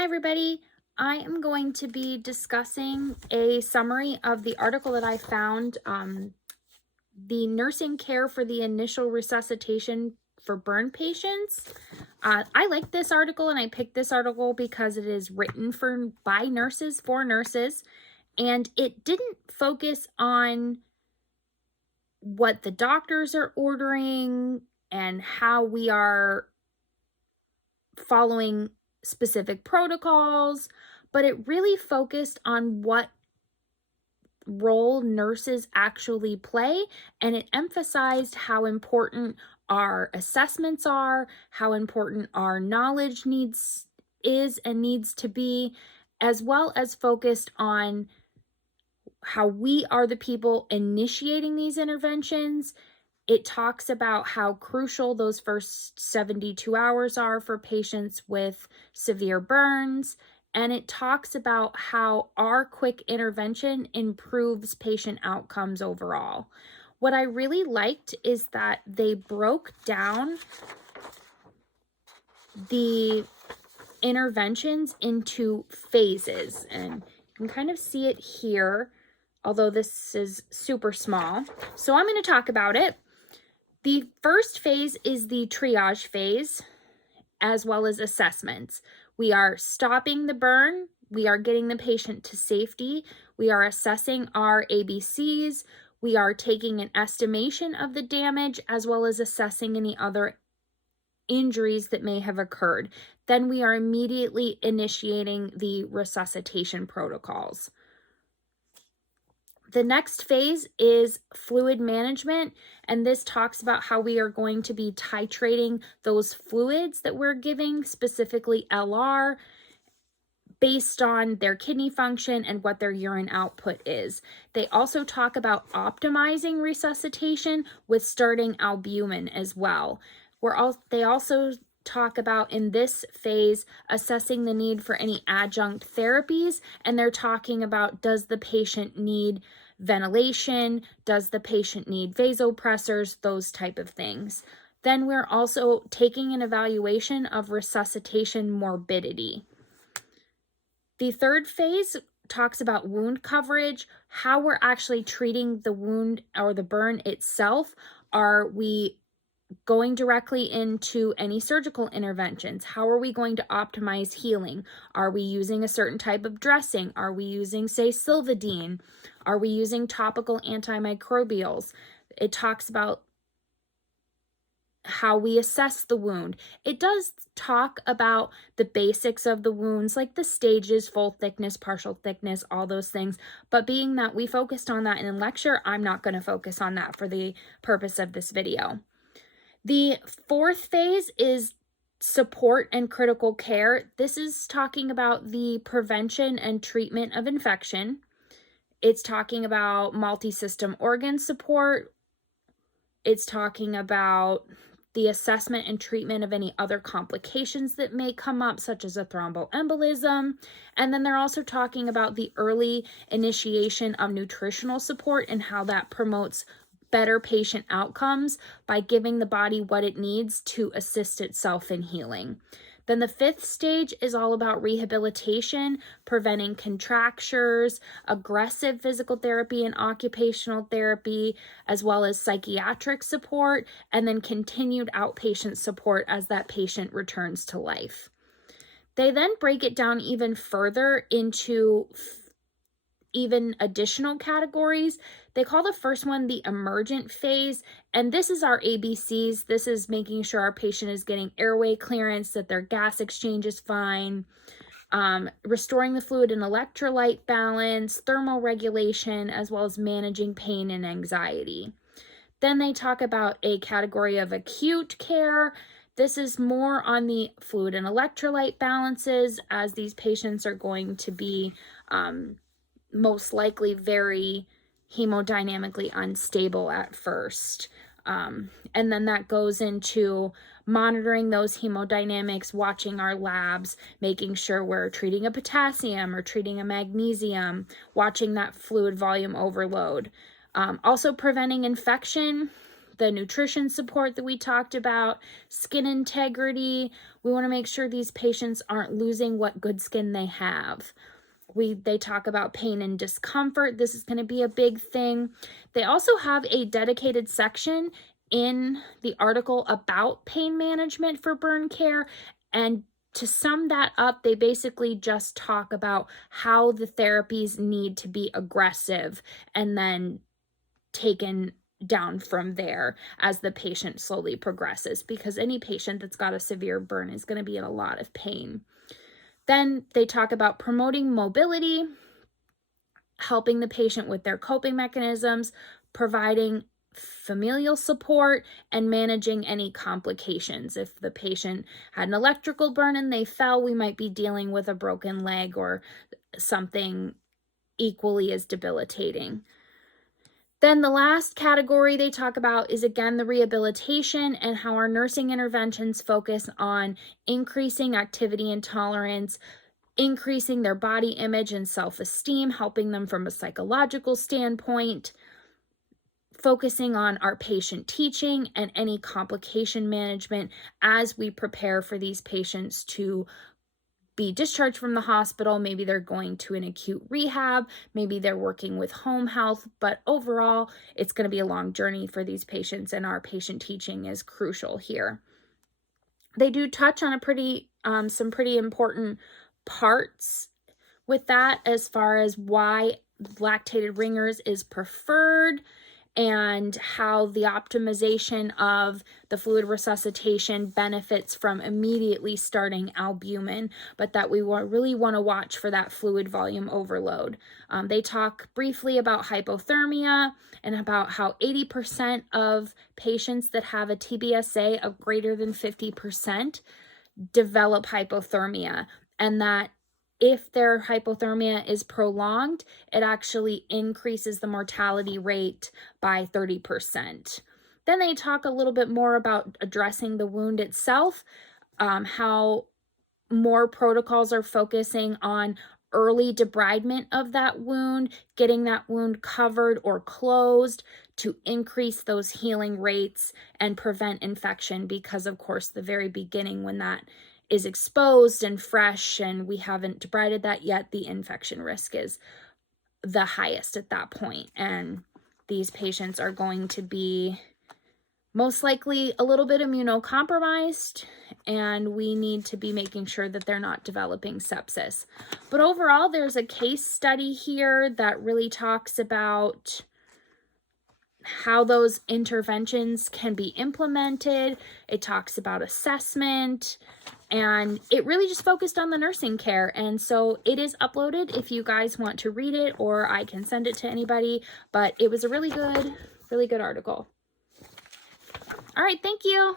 Hi, everybody. I am going to be discussing a summary of the article that I found, the nursing care for the initial resuscitation for burn patients. I like this article, and I picked this article because it is written by nurses for nurses, and it didn't focus on what the doctors are ordering and how we are following specific protocols, but it really focused on what role nurses actually play, and it emphasized how important our assessments are, how important our knowledge needs to be, as well as focused on how we are the people initiating these interventions. It talks about how crucial those first 72 hours are for patients with severe burns. And it talks about how our quick intervention improves patient outcomes overall. What I really liked is that they broke down the interventions into phases. And you can kind of see it here, although this is super small. So I'm going to talk about it. The first phase is the triage phase, as well as assessments. We are stopping the burn. We are getting the patient to safety. We are assessing our ABCs. We are taking an estimation of the damage, as well as assessing any other injuries that may have occurred. Then we are immediately initiating the resuscitation protocols. The next phase is fluid management, and this talks about how we are going to be titrating those fluids that we're giving, specifically LR, based on their kidney function and what their urine output is. They also talk about optimizing resuscitation with starting albumin as well. They also talk about, in this phase, assessing the need for any adjunct therapies, and they're talking about, does the patient need ventilation, does the patient need vasopressors, those type of things. Then we're also taking an evaluation of resuscitation morbidity. The third phase talks about wound coverage, how we're actually treating the wound or the burn itself. Are we going directly into any surgical interventions? How are we going to optimize healing? Are we using a certain type of dressing? Are we using, say, Silvadene? Are we using topical antimicrobials? It talks about how we assess the wound. It does talk about the basics of the wounds, like the stages, full thickness, partial thickness, all those things. But being that we focused on that in lecture, I'm not going to focus on that for the purpose of this video. The fourth phase is support and critical care. This is talking about the prevention and treatment of infection. It's talking about multi-system organ support. It's talking about the assessment and treatment of any other complications that may come up, such as a thromboembolism. And then they're also talking about the early initiation of nutritional support and how that promotes better patient outcomes by giving the body what it needs to assist itself in healing. Then the fifth stage is all about rehabilitation, preventing contractures, aggressive physical therapy and occupational therapy, as well as psychiatric support, and then continued outpatient support as that patient returns to life. They then break it down even further into even additional categories. They call the first one the emergent phase, and this is our ABCs. This is making sure our patient is getting airway clearance, that their gas exchange is fine, restoring the fluid and electrolyte balance, thermal regulation, as well as managing pain and anxiety. Then they talk about a category of acute care. This is more on the fluid and electrolyte balances, as these patients are going to be most likely very hemodynamically unstable at first. And then that goes into monitoring those hemodynamics, watching our labs, making sure we're treating a potassium or treating a magnesium, watching that fluid volume overload. Also preventing infection. the nutrition support that we talked about, skin integrity. We want to make sure these patients aren't losing what good skin they have. They talk about pain and discomfort. This is going to be a big thing. They also have a dedicated section in the article about pain management for burn care. And to sum that up, they basically just talk about how the therapies need to be aggressive and then taken down from there as the patient slowly progresses, because any patient that's got a severe burn is going to be in a lot of pain. Then they talk about promoting mobility, helping the patient with their coping mechanisms, providing familial support, and managing any complications. If the patient had an electrical burn and they fell, we might be dealing with a broken leg or something equally as debilitating. Then the last category they talk about is, again, the rehabilitation and how our nursing interventions focus on increasing activity and tolerance, increasing their body image and self-esteem, helping them from a psychological standpoint, focusing on our patient teaching and any complication management as we prepare for these patients to be discharged from the hospital. Maybe they're going to an acute rehab, maybe they're working with home health, but overall, it's going to be a long journey for these patients, and our patient teaching is crucial here. They do touch on some pretty important parts with that, as far as why lactated ringers is preferred, and how the optimization of the fluid resuscitation benefits from immediately starting albumin, but that we really want to watch for that fluid volume overload. They talk briefly about hypothermia and about how 80% of patients that have a TBSA of greater than 50% develop hypothermia, and that if their hypothermia is prolonged, it actually increases the mortality rate by 30%. Then they talk a little bit more about addressing the wound itself, how more protocols are focusing on early debridement of that wound, getting that wound covered or closed to increase those healing rates and prevent infection, because of course the very beginning, when that is exposed and fresh and we haven't debrided that yet, the infection risk is the highest at that point. And these patients are going to be most likely a little bit immunocompromised, and we need to be making sure that they're not developing sepsis. But overall, there's a case study here that really talks about how those interventions can be implemented. It talks about assessment, and it really just focused on the nursing care. And so it is uploaded if you guys want to read it, or I can send it to anybody, but it was a really good article. All right, thank you.